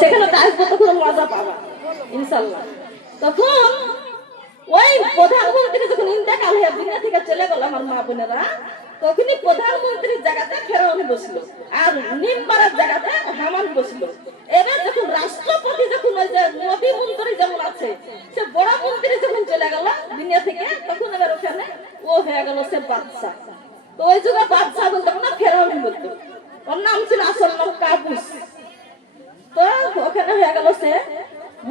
সেখানে আসবো, তখন মজা পাবা ইনশাল্লাহ। তখন ওই প্রধানমন্ত্রী যখন ইন্তেকাল হয়ে দুনিয়া থেকে চলে গেল আমার মা বোনেরা, তখনই প্রধানমন্ত্রীর জায়গাতে ফেরাউন বসলো আর নিম্বারের জায়গাতে হামান বসলো। এবার যখন রাষ্ট্রপতি, যখন ওই যে নবী মন্ত্রী যেমন আছে, সে বড় মন্ত্রী যখন চলে গেল দুনিয়া থেকে, তখন এবার ওখানে ও হয়ে গেল সে বাদশা। তো ওই যুগে বাদশা বলতো না, ফেরাউন বলতো। ওর নাম ছিল আসল নাম কাবুস। তো ওখানে হয়ে গেল সে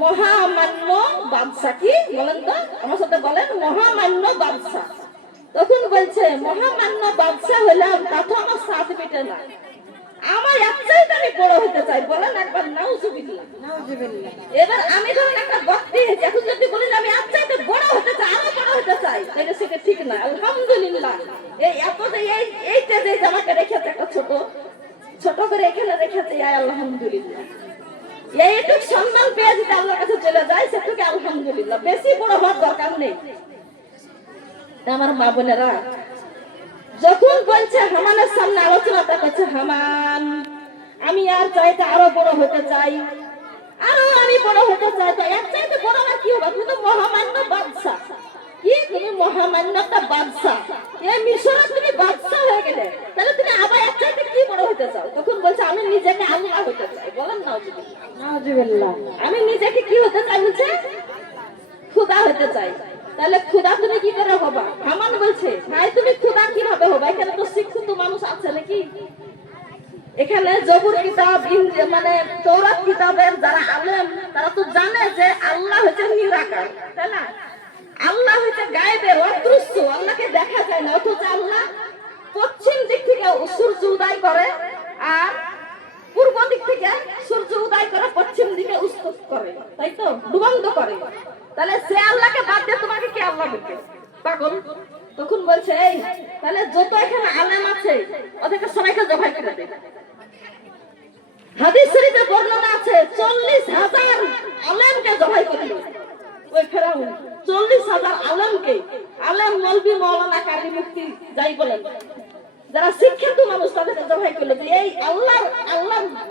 মহামান্য বাদশা। কি বলেন তো, আমার সাথে বলেন, মহামান্য বাদশা। তখন বলছে মহামান্য বাদশা হলাম, তা তো আমার সাথ মিটে না, আমার এক চাইতে আমি বড় হতে চাই। বলেন একবার নাউজুবিল্লাহ। এবার আমি ধরেন একটা ভক্তি, এখন যদি বলি আমি এক চাইতে বড় হতে চাই, আরো বড় হতে চাই, তাহলে সেটা ঠিক না। আলহামদুলিল্লাহ, এই এত যে এইটা যে আমাকে রেখেছে, একটা ছোট ছোট করে এখানে রেখেছে, আলহামদুলিল্লাহ। এইটুক সম্মান পেয়ে যদি আল্লাহর কাছে চলে যায়, সেটুকু আলহামদুলিল্লাহ, বেশি বড় হওয়ার দরকার নেই। আমার মা বোনেরা, যখন বলছে হামানের সামনে আলোচনাটা করছে, হামান আমি আর চাইতে আরো বড় হতে চাই, আরো আমি বড় হতে চাই, তো এক চাইতে বড় আর কি হবে? তুমি তো মহামান্য বাদশা। কি তুমি মহামান্য একটা বাদশা, এই মিশরে তুমি বাদশা হয়ে গেলে, তাহলে তুমি আবার এক চাইতে কি বড় হতে চাও? তখন বলছে আমি নিজেকে আল্লাহ হতে চাই। বলেন নাউজুবিল্লাহ। আমি নিজেকে কি হতে চাই? বলছে খুদা হতে চাই। তাহলে খুদা তুমি কি করে হবা? হামান বলছে ভাই তুমি খুদা কিভাবে হবা? এখানে তো শিক্ষিত মানুষ আছে নাকি? এখানে জবুর কিতাব, মানে তৌরাত কিতাবের যারা আলেম, তারা তো জানে যে আল্লাহ হচ্ছে নিরাকার, তাই না? আল্লাহ হচ্ছে গায়েবের, অদৃশ্য, আল্লাহকে দেখা যায় না। অথচ আল্লাহ পশ্চিম দিক থেকে সূর্য উদয় করে, আর পূর্ব দিক থেকে সূর্য উদয় করে পশ্চিম দিকে উস্ত করে, তাই তো, ডুবন্ত করে। তাহলে সে আল্লাহকে বাদ দিয়ে তোমাকে কি আল্লাহ বলবে? পাগল। তখন বলছে এই তাহলে যত এখানে আলেম আছে, ওদেরকে সবাইকে জবাই করে দেবে। হাদিস শরীফে বর্ণনা আছে 40,000 আলেমকে জবাই করে দিল ওই ফেরাউন। 40,000 আলেমকে, আলেম, মৌলবি, মাওলানা, কারি, মুফতি যাই বলেন, যারা শিক্ষিত মানুষ, তাদেরকে জবাই করলো। যে এই আল্লাহ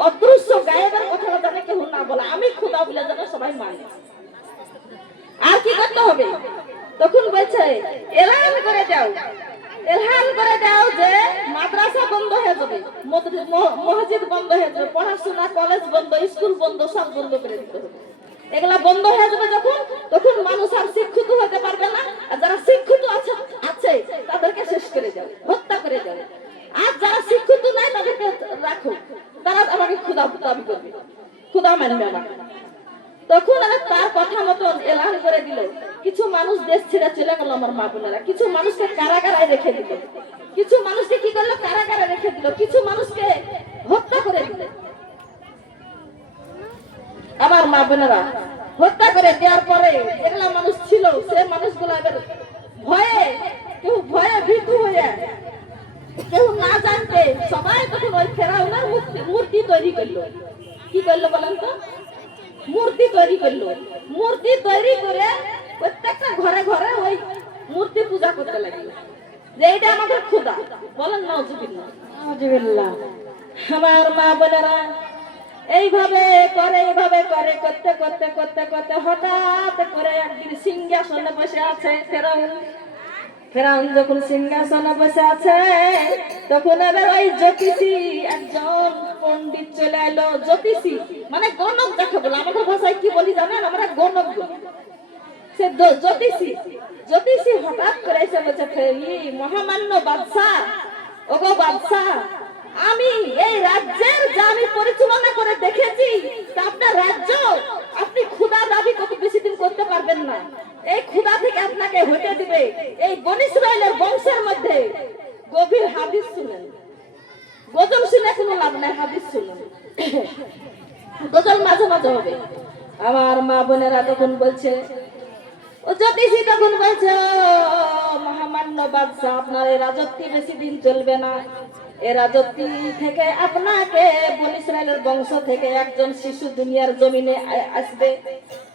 অদৃশ্য গায়েবের কথাটা জানে কেউ না বলে, আমি খোদা বলে যেন সবাই মানে। আর কি করতে হবে? তখন বলছে এলান করে দাও, এলান করে দাও যে মাদ্রাসা বন্ধ হয়ে যাবে, মসজিদ বন্ধ হয়ে যাবে, পড়াশোনা, কলেজ বন্ধ, স্কুল বন্ধ, সব বন্ধ করে দিতে হবে। এগুলা বন্ধ হয়ে যাবে যখন, তখন মানুষ আর শিক্ষিত হতে পারবে না। আর যারা শিক্ষিত আছে তাদেরকে শেষ করে যাবে, হত্যা করে যাবে। আর যারা শিক্ষিত নাই তাদেরকে রাখো, তারা আমাকে ক্ষুধা দাবি করবে, ক্ষুধা মানবে আমাকে। তখন তার কথা মতন এলান করে দিল। কিছু মানুষ দেশ ছেড়ে চলে গেল আমার মা বোনেরা, কিছু মানুষকে কারাগারে রেখে দিল, কিছু মানুষকে কি করলো? কারাগারে রেখে দিল, কিছু মানুষকে হত্যা করে দিল। আমার মা বোনেরা, হত্যা করে দেওয়ার পরে যেগুলা মানুষ ছিল, সে মানুষগুলো এবার ভয়ে, কেউ ভয়ে ভীতু হয়ে, কেউ না জানতে, সবাই তখন ওই ফেরাউনের মূর্তি তৈরি করলো। কি করলো বলেন তো? মূর্তি তৈরি করলো। মূর্তি তৈরি করে প্রত্যেকটা ঘরে ঘরে ওই মূর্তি পূজা করতে লাগলো, যে এটা আমাদের খোদা। বলেন নাউজুবিল্লাহ। আমার মা বোনেরা, এইভাবে করে করতে করতে করতে করতে হঠাৎ করে একদিন সিংহাসনে বসে আছে ফেরাউন। ফেরাউন যখন সিংহাসনে বসে আছে, তখন এবার ওই জ্যোতিষী একজন পণ্ডিত চলে এলো। জ্যোতিষী মানে গণক যাকে বলে, আমাদের ভাষায় কি বলি জানেন? আমরা গণক বলি। সে জ্যোতিষী হঠাৎ করে এসে বলছে, মহামান্য বাদশা, ওগো বাদশা, আমি এই রাজ্যের যা আমি পরিচালনা করে দেখেছি, আপনার রাজ্য আপনি ক্ষুধা দাবি কত বেশি দিন করতে পারবেন না। এই ক্ষুধা থেকে আপনাকে হতে দিবে এই বনী ইসরাইলের বংশের মধ্যে। গভীর হাদিস শুনেন, গজল শুনে কোনো লাভ নাই, হাদিস শুনেন, গজল মাঝে মাঝে হবে। আমার মা বোনেরা তখন বলছে, ও জ্যোতিষী তখন বলছে, মহামান্য বাদশা, আপনার এই রাজত্ব বেশি দিন চলবে না। এই রাজত্ব থেকে আপনাকে বনী ইসরাইলের বংশ থেকে একজন শিশু দুনিয়ার জমিনে আসবে।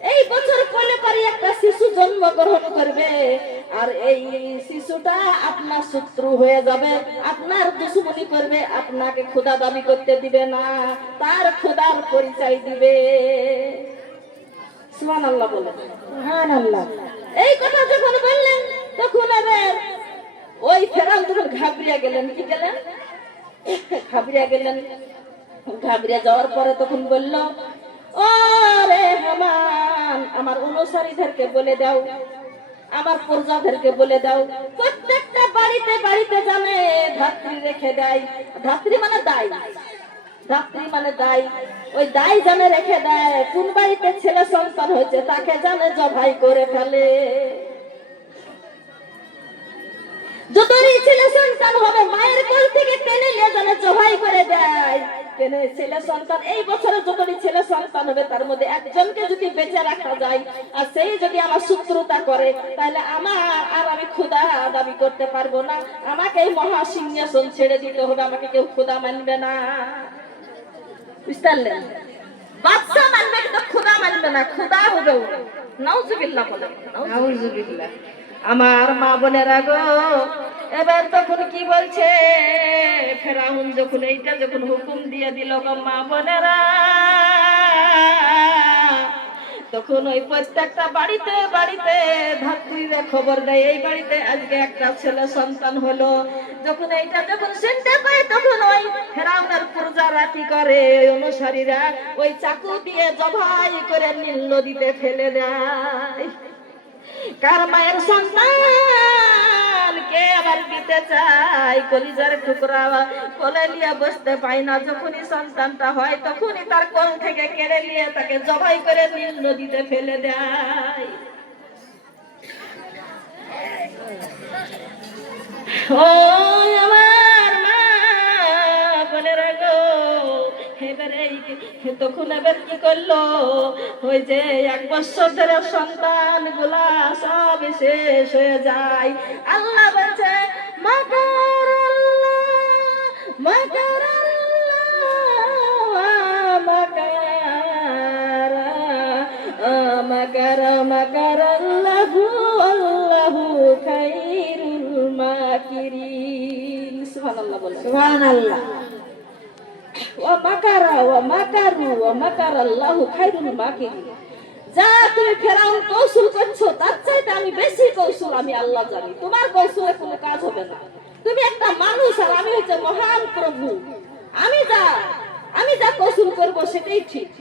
এই বছর কোলে পারি একটা শিশু জন্মগ্রহণ করবে, আর এই শিশুটা আপনার শত্রু হয়ে যাবে, আপনার দুশ্মনী করবে, আপনাকে খোদা দাবি করতে দিবে না, তার খোদার পরিচয় দিবে। সুবহানাল্লাহ বলে। সুবহানাল্লাহ। এই কথা যখন বললেন তখন আবার ওই ফেরাউন তখন ঘাবড়িয়ে গেলেন। কি গেলেন? ঘাবড়িয়ে গেলেন। ঘাবড়িয়ে যাওয়ার পরে তখন বলল, ও রে হামান, আমার অনুসারীদেরকে বলে দাও, আমার প্রজাদেরকে বলে দাও, প্রত্যেকটা বাড়িতে বাড়িতে জানে ধাত্রী রেখে দেয়। ধাত্রী মানে দায়, ধাত্রী মানে দায়। ওই দায় জানে রেখে দেয়, কোন বাড়িতে ছেলে সন্তান হয়েছে তাকে জানে জবাই করে ফেলে। যতই ছেলে সন্তান হবে মায়ের কোল থেকে টেনে নিয়ে জানে জবাই করে দেয়। টেনে ছেলে সন্তান এই বছরে যতই ছেলে সন্তান হবে তার মধ্যে একজনকে যদি বেঁচে রাখা যায়, আর সেই যদি আমার শত্রুতা করে, তাহলে আমার আর আমি খোদা দাবি করতে পারবো না, আমাকে এই মহা সিংহাসন ছেড়ে দিতে হবে, আমাকে কেউ খোদা মানবে না। বুঝতে পারলেন? বাদশা মানবে কিন্তু খোদা মানবে না, খোদা হবে। নাউজুবিল্লাহ বলে। নাউজুবিল্লাহ। আমার মা বোনেরা গো, এবার তখন কি বলছে ফেরাউন যখন এইটা যখন হুকুম দিয়ে দিল গো মা বোনেরা, তখন ওই প্রত্যেকটা বাড়িতে বাড়িতে ধাত্রীরা খবর দেয় এই বাড়িতে আজকে একটা ছেলে সন্তান হলো। যখন এইটা যখন শুনতে পায় তখন ওই ফেরাউনের প্রজারা কি করে, অনুসারীরা ওই চাকু দিয়ে জবাই করে নীল নদীতে ফেলে দেয়। কার মায়ের সন্তান কে আবার দিতে চায়, কলিজার টুকরা কোলে নিয়ে বসতে পায় না, যখনই সন্তানটা হয় তখনই তার কোল থেকে কেড়ে নিয়ে তাকে জবাই করে নীল নদীতে ফেলে দেয়। ও আমার মা বোনেরা গো, এবারে তখন এবার কি করলো, ওই যে 1 বছর ধরে সন্তান গুলা সব শেষ হয়ে যায়। আল্লাহ বলছে মাকার আল্লাহ, মাকার আল্লাহ, মাকার মাকার মাকার আল্লাহু, আল্লাহু খায়রুল মাকিরিন। সুবহানাল্লাহ বলে। সুবহানাল্লাহ। ওয়া মাকারা ওয়া মাকারু ওয়া মাকারাল্লাহু খায়রুল মাকিরিন। যা তুমি ফেরাউন কৌশল করছো তার চাইতে আমি বেশি কৌশল আমি আল্লাহ জানি, তোমার কৌশলে কোনো কাজ হবে না। তুমি একটা মানুষ আর আমি হচ্ছে মহান প্রভু, আমি যা কৌশল করব সেটাই ঠিক।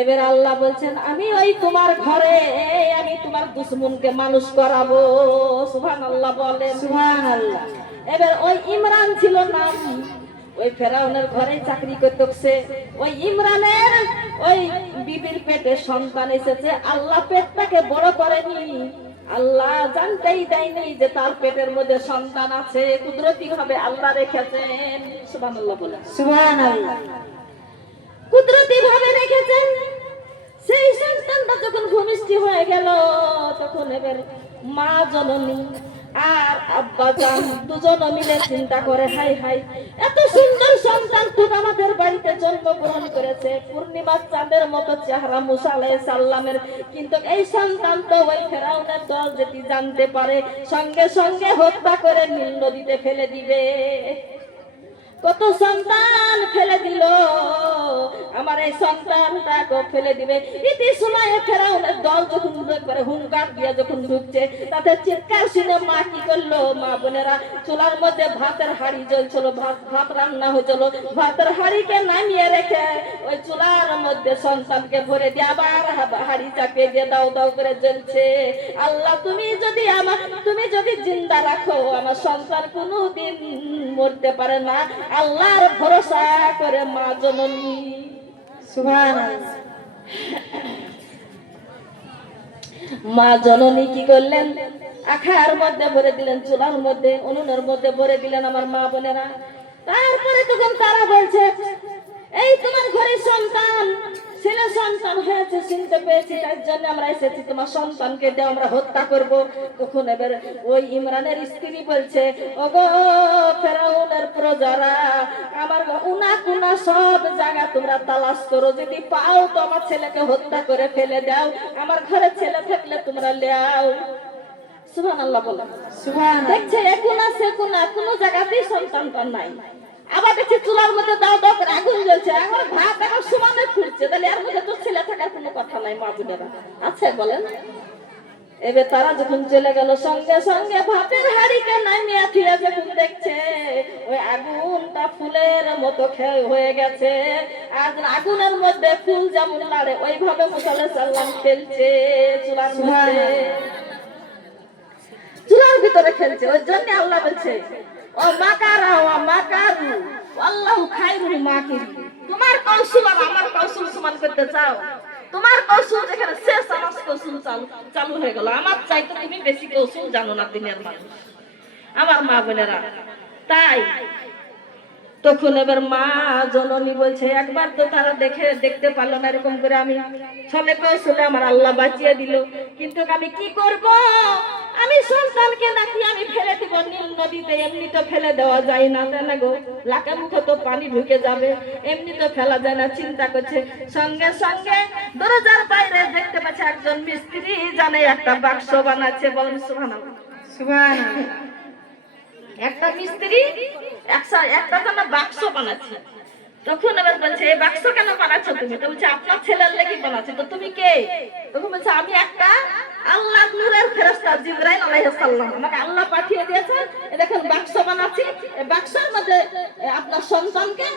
এবার আল্লাহ বলছেন আমি ওই তোমার ঘরে আমি তোমার দুশমনকে মানুষ করাবো। সুবহানাল্লাহ বলেন। সুবহানাল্লাহ। এবার ওই ইমরান ছিল নাম, ওই ফেরাউনের ঘরে চাকরি করতেছে। ওই ইমরানের ওই বিবির পেটে সন্তান এসেছে, আল্লাহ পেটটাকে বড় করেনি, আল্লাহ জানতেই দেয়নি যে তার পেটের মধ্যে সন্তান আছে, কুদরতি ভাবে আল্লাহ রেখেছেন। সুবহানাল্লাহ বলে। সুবহানাল্লাহ। কুদরতি ভাবে রেখেছেন। সেই সন্তানটা যখন ভূমিষ্ঠ হয়ে গেল তখন এবার মা জননী আর আব্বা জান দুজন মিলে চিন্তা করে, হাই হাই এত সুন্দর সন্তান তো আমাদের বাড়িতে জন্মগ্রহণ করেছে, পূর্ণিমার চাঁদের মতো চেহারা মুসা আলাইহিস সালামের, কিন্তু এই সন্তান তো ওই ফেরাউনের দল যদি জানতে পারে সঙ্গে সঙ্গে হত্যা করে নীল নদীতে ফেলে দিবে। কত সন্তান ফেলে দিল, আমার এই সন্তানটাকে ফেলে দিবে। ইতি সময়ে ফেরাউনের দল যখন একবারে হুঙ্কার দিয়ে যখন ঢুকছে, তাদের চিৎকার শুনে মা কি করলো, মা বোনেরা চুলার মধ্যে ভাতের হাঁড়ি জ্বলছিল, ভাত রান্না হয়েছিল, ভাতের হাঁড়িকে নামিয়ে রেখে ওই চুলার মধ্যে সন্তানকে ভরে দিয়ে আবার হাঁড়ি চাপিয়ে দিয়ে দাও দাও করে জ্বলছে। আল্লাহ তুমি যদি জিন্দা রাখো আমার সন্তান কোনোদিন মরতে পারে না, আল্লাহর ভরসা করে মা জননী। সুবহানাল্লাহ। মা জননী কি করলেন, আখার মধ্যে ভরে দিলেন, চুলার মধ্যে উনুনের মধ্যে ভরে দিলেন আমার মা বোনেরা। তারপরে তখন তারা বলছে এই তোমার ঘরে সন্তান ছেলে সন্তান হয়েছে শুনতে পেয়েছি, তার জন্য আমরা এসেছি, তোমার সন্তানকে দিয়ে আমরা হত্যা করব। তখন এবার ওই ইমরানের স্ত্রী বলছে, ওগো ফেরাউনের প্রজারা, আমার উনা কুনা সব জায়গা তোমরা তালাশ করো, যদি পাও তো আমার ছেলেকে হত্যা করে ফেলে দাও, আমার ঘরে ছেলে থাকলে তোমরা লেও। সুবহানাল্লাহ বলো। সুবহান। দেখছে একুনা সেকুনা কোনো জায়গাতেই সন্তান পান নাই। আবার দেখছে চুলার মধ্যে দাও দাও করে আগুন জ্বলছে, আমার ভাত এখন সমানে ফুটছে, তাহলে এর মধ্যে তো ছেলে থাকার কোনো কথা নাই মা বোনেরা আছে বলেন। এবার তারা যখন চলে গেল সঙ্গে সঙ্গে ভাতের হাড়িকে নামিয়ে থিয়ে যখন দেখছে ওই আগুনটা ফুলের মতো হয়ে গেছে, আর আগুনের মধ্যে ফুল যেমন লাড়ে ওইভাবে মুসা আলাইহিস সালাম খেলছে চুলার মধ্যে, চুলার ভিতরে খেলছে। ওই জন্য আল্লাহ বলছে ও মাকারা ওয়া মাকারু আল্লাহু খায়রুল মাকির। তোমার কৌশল আর আমার কৌশল সমান করতে চাও, তোমার কৌশল যেখানে শেষ আমার কৌশল চালু হয়ে গেল। আমার চাইতে তুমি বেশি কৌশল জানো না দুনিয়ার মানুষ, আমার মা বোনেরা। তাই তখন এবার মা জননী বলছে, একবার তো তারা দেখতে পারলো না এরকম করে আমি ছলে কৌশলে আমার আল্লাহ বাঁচিয়ে দিল, কিন্তু আমি কি করব? আমি সন্তানকে নাকি আমি ফেলে দিব নীল নদীতে? এমনি তো ফেলে দেওয়া যায় না, তাই না গো? লাকের মুখে তো পানি ঢুকে যাবে, এমনি তো ফেলা যায় না। চিন্তা করছে, সঙ্গে সঙ্গে দরজার বাইরে দেখতে পাচ্ছে একজন মিস্ত্রি জানে একটা বাক্স বানাচ্ছে। বলেন সুবহানাল্লাহ। সুবহান। একটা মিস্ত্রি একটা যেন বাক্স বানাচ্ছে। তখন এবার বলছে, এই বাক্স কেন বানাচ্ছ তুমি? তো বলছে, আপনার ছেলের লেগে বানাচ্ছে। তো তুমি কে? তখন বলছে, আমি একটা আল্লাহ নূরের ফেরেশতা জিবরাইল আলাইহিস সালাম, আমাকে আল্লাহ পাঠিয়ে দিয়েছে। এই দেখেন বাক্স বানাচ্ছি, এই বাক্সের মধ্যে আপনার সন্তানকে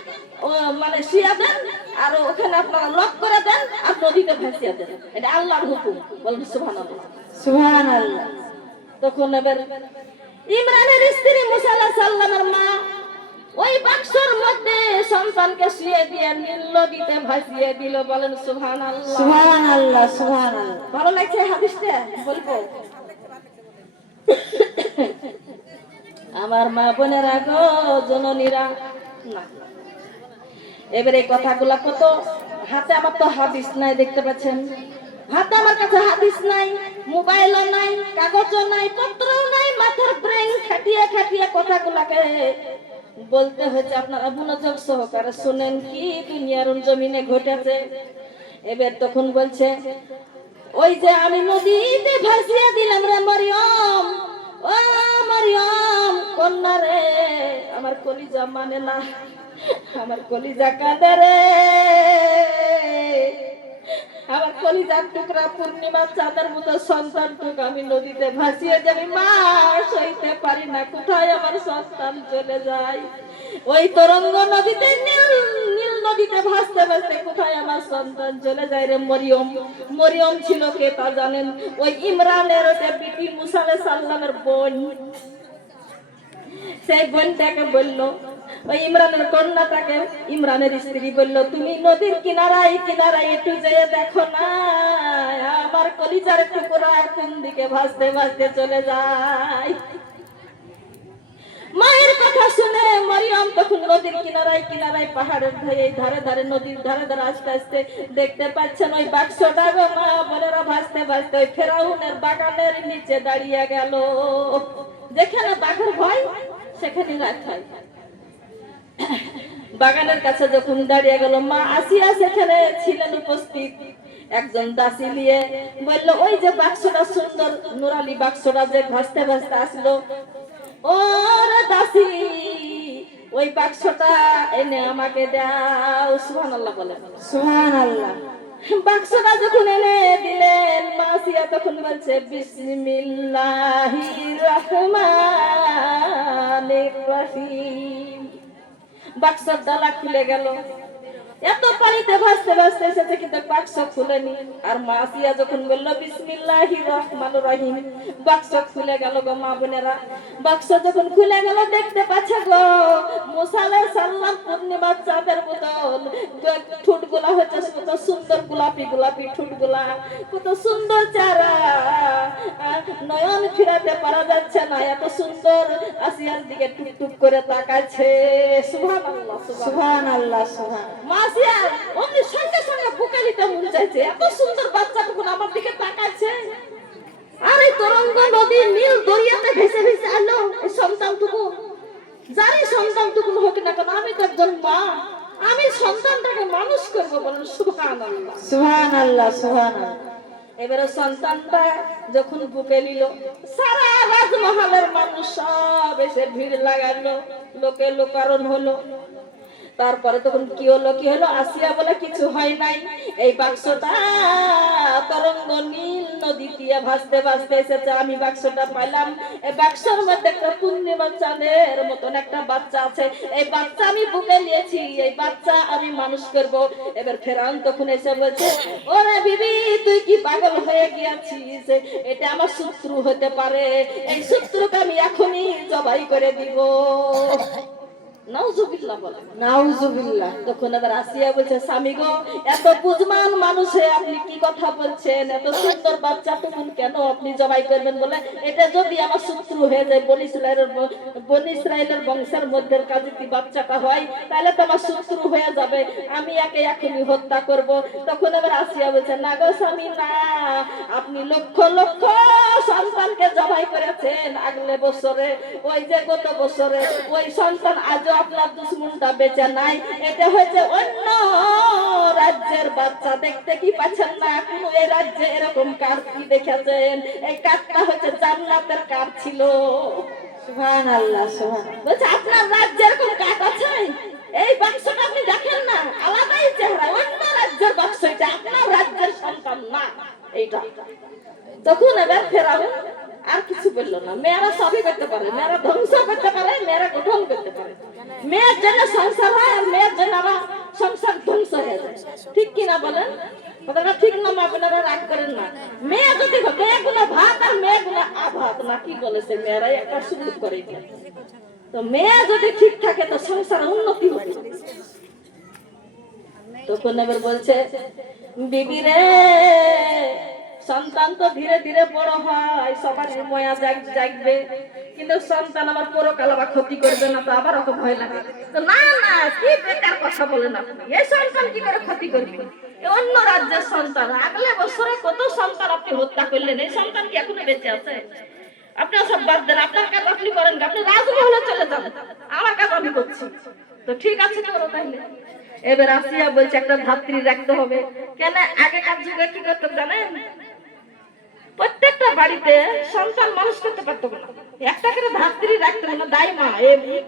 মানে শুইয়ে দেন, আর ওখানে আপনারা লক করে দেন, আর নদীতে ভাসিয়ে দেন। এটা আল্লাহর হুকুম। বলেন সুবহানাল্লাহ। সুবহানাল্লাহ। তখন এবার ইমরানের স্ত্রী মুসা আলাইহিস সালামের মা ওই বাক্সের মধ্যে সন্তানকে শুয়ে দিয়ে নীল নদীতে ভাসিয়ে দিল। বলেন সুবহানাল্লাহ। সুবহানাল্লাহ। সুবহানাল্লাহ। ভালো লাগছে হাদিসটা বলবো? আমার মা বোনেরা গো, জননীরা, না এবারে এই কথাগুলা কত হাতে, আমার তো হাদিস নাই দেখতে পাচ্ছেন, হাতে আমার কাছে হাদিস নাই, মোবাইলও নাই, কাগজও নাই, পত্রও নাই, মাথার ব্রেন খাটিয়ে খাটিয়ে কথাগুলাকে বলতে হয়েছে। আপনারা মনোযোগ সহকারে শুনেন কি দুনিয়ার জমিনে ঘটেছে। এবার তখন বলছে, ওই যে আমি নদীতে ভাসিয়ে দিলাম রে মরিয়ম, ও মরিয়ম কন্যা রে, আমার কলিজা মানে না, আমার কলিজা কাঁদে রে, আমার কলিজার টুকরা পূর্ণিমার চাঁদের মতো সন্তানটুকু আমি নদীতে ভাসিয়ে যাবি, মা সইতে পারি না, কোথায় আমার সন্তান চলে যায়। ওই তরঙ্গ নদীতে নীল নদীতে ভাসতে ভাসতে কোথায় আমার সন্তান চলে যায় রে মরিয়ম। মরিয়ম ছিল কে তা জানেন? ওই ইমরানের বিটি মুসা আলাইহিস সালামের বোন। সেই বোনটাকে বললো, ওই ইমরানের কন্যাটাকে ইমরানের স্ত্রী বলল, তুমি নদীর কিনারায় কিনারায় একটু যেয়ে দেখো না, আমার কলিজার টুকরা কোন দিকে ভাসতে ভাসতে চলে যায়। মায়ের কথা শুনে মরিয়ম তখন নদীর কিনারায় কিনারায় পাহাড়ের ধারে ধারে নদীর ধারে ধারে আস্তে আস্তে দেখতে পাচ্ছেন ওই বাক্সটা গো মা বোনেরা ভাসতে ভাসতে ওই ফেরাউনের বাগানের নিচে দাঁড়িয়ে গেল। যেখানে বাঘের ভয় সেখানে রাখায়। বাগানের কাছে যখন দাঁড়িয়ে গেল, মা আসিয়া সেখানে ছিলেন উপস্থিত। একজন দাসী নিয়ে বলল, ওই যে বাক্সটা সুন্দর নুরালি বাক্সটা যে ভাসতে ভাসতে আসলো, ও দাসী ওই বাক্সটা এনে আমাকে দাও। সুবহানাল্লাহ বলেন। সুবহানাল্লাহ। বাক্সটা যখন এনে দিলেন, মাসিয়া তখন বলছে, বিসমিল্লাহির রহমানির রহিম। বাক্সের ডালা খুলে গেল। এত পানিতে ভাসতে ভাসতে এসেছে কিন্তু বাক্স খুলেনি। আর মাসিয়া যখন বলল বিসমিল্লাহির রহমানির রহিম, বাক্স খুলে গেল গো মা বোনেরা। বাক্স যখন খুলে গেল দেখতে পাচ্ছে গো মুসা আলাইহিস সালাম পূর্ণিমার চাঁদের মতন ঠোঁটগুলা হচ্ছে কত সুন্দর গোলাপি গোলাপি ঠোঁটগুলা, কত সুন্দর চেহারা, নয়ন ফিরাতে পারা যাচ্ছে না, এত সুন্দর আসিয়ার দিকে টুকটুক করে তাকাচ্ছে। সুবহানাল্লাহ। সুবহানাল্লাহ। সুবহান। মাসিয়া অমনি সঙ্গে সঙ্গে বুকে নিতে মন চাইছে। হয়েছে, এত সুন্দর বাচ্চাটুকু আমার দিকে তাকাচ্ছে। আর এই তরঙ্গ নদী নীল দরিয়াতে ভেসে ভেসে আলো এই সন্তানটুকু, যারই সন্তানটুকু হোক না কেন, আমি তো একজন মা, আমি সন্তানটাকে মানুষ করবো। বলেন সুবহানাল্লাহ। সুবহানাল্লাহ সুবহানাল্লাহ। এবারে সন্তানটা যখন বুকে নিল, সারা রাজমহলের মানুষ সব এসে ভিড় লাগালো, লোকে লোকারণ হলো। তারপরে তখন কি হলো আসিয়া বলে কিছু হয় নাই, এই বাক্সটা তরঙ্গ নীল নদী দিয়ে ভাসতে ভাসতে এসেছে, আমি বাক্সটা পাইলাম। এই বাক্সের মধ্যে একটা পূর্ণিমা চাঁদের মতন একটা বাচ্চা আছে, এই বাচ্চা আমি বুকে নিয়েছি, এই বাচ্চা আমি মানুষ করব। এবার ফেরাউন তখন এসে বলছে, ওরে বিবি তুই কি পাগল হয়ে গিয়েছিস, এটা আমার শত্রু হতে পারে, এই শত্রুকে আমি এখনই জবাই করে দিব। নাউজুবিল্লাহ বলে। নাউজুবিল্লাহ। তখন আবার আসিয়া বলছে, স্বামী গো, এত বুঝমান মানুষে আপনি কি কথা বলছেন, এত সুন্দর বাচ্চা তখন কেন আপনি জবাই করবেন? বলে এটা যদি আমার শত্রু হয়ে যায়, বনি ইসরায়েলের বংশের মধ্যে কাজে বাচ্চাটা হয়, তাহলে তো আমার শত্রু হয়ে যাবে, আমি একে এখনই হত্যা করব। তখন আবার আসিয়া বলছে, না গো স্বামী না, আপনি লক্ষ লক্ষ সন্তানকে জবাই করেছেন আগলে বছরে, ওই যে গত বছরে ওই সন্তান আজও আপনার দুশ্মনটা বেঁচে নাই, এটা হচ্ছে অন্য রাজ্যের বাচ্চা। দেখতে কি পাচ্ছেন না, কোন এই রাজ্যে এরকম কার কি দেখেছেন? এই কারটা হচ্ছে জান্নাতের কার ছিল। সুবহানাল্লাহ সুবহানাল্লাহ। বলছে আপনার রাজ্যে এরকম কাঠ আছে, এই বাক্সটা আপনি দেখেন না, আলাদাই চেহারা, অন্য রাজ্যের বাক্স, এটা আপনার রাজ্যের সন্তান না এইটা। তখন এবার ফেরাউন আর কিছু বললো না। মেয়েরা সবই করতে পারে, মেয়েরা ধ্বংস করতে পারে, মেয়েরা গঠন করতে পারে। মেয়ের জন্য সংসার হয়, আর মেয়ের জন্য আবার সংসার ধ্বংস হয়ে যায়। ঠিক কিনা বলেন? কথাটা ঠিক না? মা বোনেরা রাগ করেন না। মেয়ে যদি মেয়ে গুলো ভাত আর মেয়ে গুলো আভাত না, কি বলেছে মেয়েরাই একটা সুযোগ করে। তো মেয়ে যদি ঠিক থাকে তো সংসারে উন্নতি হবে। তখন এবার বলছে, বিবি রে, সন্তান তো ধীরে ধীরে বড় হয়, সবার ময়া জাগবে, কিন্তু সন্তান আমার পরকাল আবার ক্ষতি করবে না, তো আবার ওকে ভয় লাগে। তো না না, কি বেকার কথা বলেন আপনি, এই সন্তান কি করে ক্ষতি করবে? অন্য রাজ্যের সন্তান, আগলে বছরে কত সন্তান আপনি হত্যা করলেন, এই সন্তান কি এখনো বেঁচে আছে? আপনি সব বাদ দেন, আপনার কাজ আপনি করেন, আপনি রাজমহলে চলে যান, আমার কাজ আমি করছি। তো ঠিক আছে, করো তাহলে। এবার আসিয়া বলছে একটা ধাত্রী রাখতে হবে। কেন? আগেকার যুগে কি করতে জানেন? প্রত্যেকটা বাড়িতে সন্তান মানুষ করতে পারতো না, একটা করে ধাত্রী রাখতে না, দাই মা,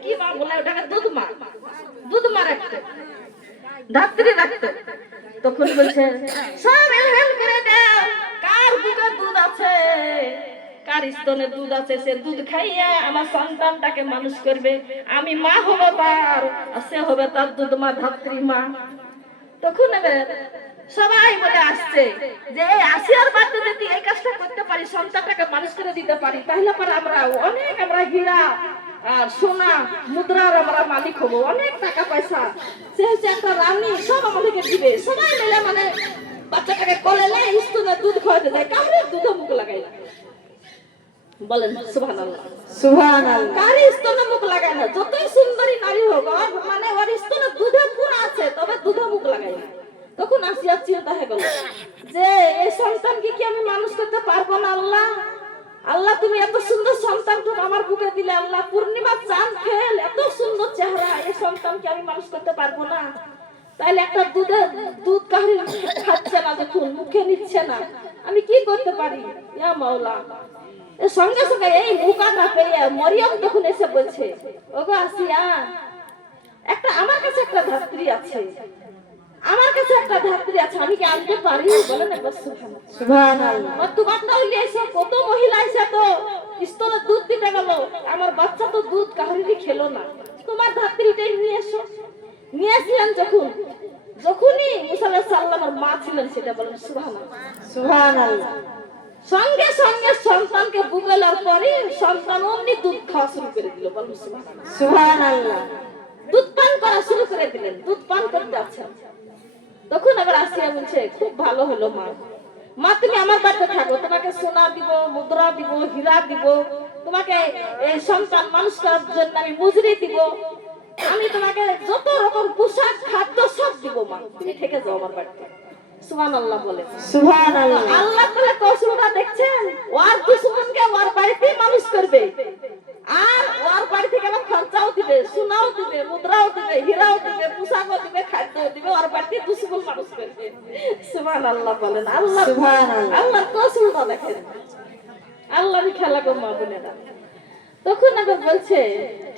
কি মা বলে ওটাকে, দুধ মা, দুধ মা রাখতে, ধাত্রী রাখতে। তখন বলছে, সব হেল করে দাও, কার বুকে দুধ আছে, কার স্তনে দুধ আছে, সে দুধ খাইয়ে আমার সন্তানটাকে মানুষ করবে, আমি মা হব তার, আর সে হবে তার দুধ মা, ধাত্রী মা। তখন সবাই বলে আসছে যে এই আসিয়ার বাড়িতে যদি এই কাজটা করতে পারি, সন্তানটাকে মানুষ করে দিতে পারি, তাহলে পরে আমরা অনেক, আমরা হীরা আর সোনা মুদ্রার আমরা মালিক হবো, অনেক টাকা পয়সা, সে হচ্ছে একটা রানী, সব আমাদেরকে দিবে। সবাই মিলে মানে বাচ্চাটাকে কোলে নেয়, স্তনে দুধ খাওয়াতে দেয়, কাউরে দুধ মুখ লাগাই না। বলেন সুবহানাল্লাহ সুবহানাল্লাহ। কার স্তনে মুখ লাগায় না, যতই সুন্দরী নারী হোক, মানে ওর স্তনে দুধের গুণ আছে, তবে দুধে মুখ লাগাই না। তখন আসিয়া চিন্তা হয়ে গেল যে এই সন্তানকে কি আমি মানুষ করতে পারবো না? আল্লাহ, আল্লাহ তুমি এত সুন্দর সন্তানটা আমার বুকে দিলে, আল্লাহ পূর্ণিমা চাঁদ খেল, এত সুন্দর চেহারা, এই সন্তানকে আমি মানুষ করতে পারবো না। তাইলে একটা দুধ কাহিনী খাচ্ছে না, যখন মুখে নিচ্ছে না, আমি কি করতে পারি? ইয়া মাওলা। সঙ্গে সঙ্গে এই মুখাটা পেয়ে মরিয়ম তখন এসে বলছে, ওগো আসিয়া, একটা আমার কাছে একটা ধাত্রী আছে, আমার কাছে একটা ধাত্রী আছে, আমি কি আনতে পারি? বলেন একবার সুবহানাল্লাহ। তোমারটা হইলে এসে কত মহিলা এসে তো স্তনে দুধ দিতে গেল, আমার বাচ্চা তো দুধ কাহারিরই খেলো না, তোমার ধাত্রীটাই নিয়ে এসো। নিয়ে আসলেন যখনই মুসা আলাইহিস সালামের মা ছিলেন, সেটা বলেন সুবহানাল্লাহ সুবহানাল্লাহ। সঙ্গে সঙ্গে সন্তানকে বুকে লওয়ার পরে সন্তান অমনি দুধ খাওয়া শুরু করে দিল। বলেন সুবহানাল্লাহ সুবহানাল্লাহ। দুধ পান করা শুরু করে দিলেন, দুধ পান করতে আছেন। তখন আবার আসিয়া বলছে, খুব ভালো হলো মা, মা তুমি আমার বাড়িতে থাকো, তোমাকে সোনা দিব, মুদ্রা দিব, হীরা দিব, তোমাকে এই সন্তান মানুষ করার জন্য আমি মজুরি দিব, আমি তোমাকে যত রকম পোশাক খাদ্য সব দিব, মা তুমি থেকে যাও আমার বাড়িতে। সুবহানাল্লাহ বলে। সুবহানাল্লাহ। আল্লাহ তাআলা কৌশলটা দেখছেন, ওর দুশমনকে ওর বাড়িতে মানুষ করবে, আর ওর বাড়ি থেকে আবার খরচাও দিবে, সোনাও দিবে, মুদ্রাও দিবে, হীরাও দিবে, পোশাকও দিবে, খাদ্যও দিবে, ওর বাড়িতে দুশমন মানুষ করবে। সুবহানাল্লাহ বলেন। আল্লাহ সুবহানাল্লাহ। আল্লাহর কৌশলটা দেখেন, আল্লাহরই খেলা গো মা বোনেরা। তখন আবার বলছে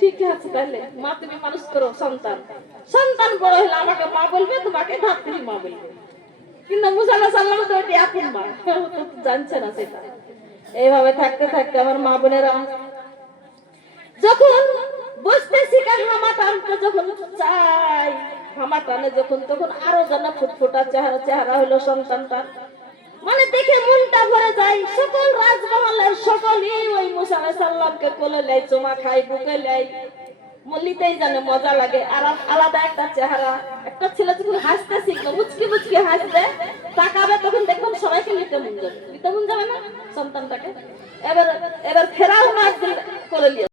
ঠিক আছে তাহলে মা তুমি মানুষ করো সন্তান, সন্তান বড় হলে আমাকে মা বলবে, তোমাকে ধাত্রী মা বলবে। কিন্তু মুসা আলাইহিস সালাম তো ওটি আপন মা, ও তো জানছে না সেটা। এইভাবে থাকতে থাকতে আমার মা বোনেরা যখন বুঝতে শিখে হামা টানতে যখন চাই, হামা টানে যখন, তখন আরো যেন ফুটফুটা চেহারা হলো সন্তানটা। মানে দেখে মনটা ভরে যায়। সকল রাজমহলের সকলেই ওই মুসা আলাইহিস সালামকে কোলে নেয়, চুমা খায়, বুকে নেয়, মলিতেই জানে মজা লাগে। আর আলাদা একটা চেহারা। একটা ছেলে যখন হাসতে শিখলো, মুচকি মুচকি হাসবে, তাকাবে, তখন দেখবেন সবাইকে নিতে মন যাবে, নিতে মন যাবে না সন্তানটাকে। এবার ফেরাও না কোলে নিয়ে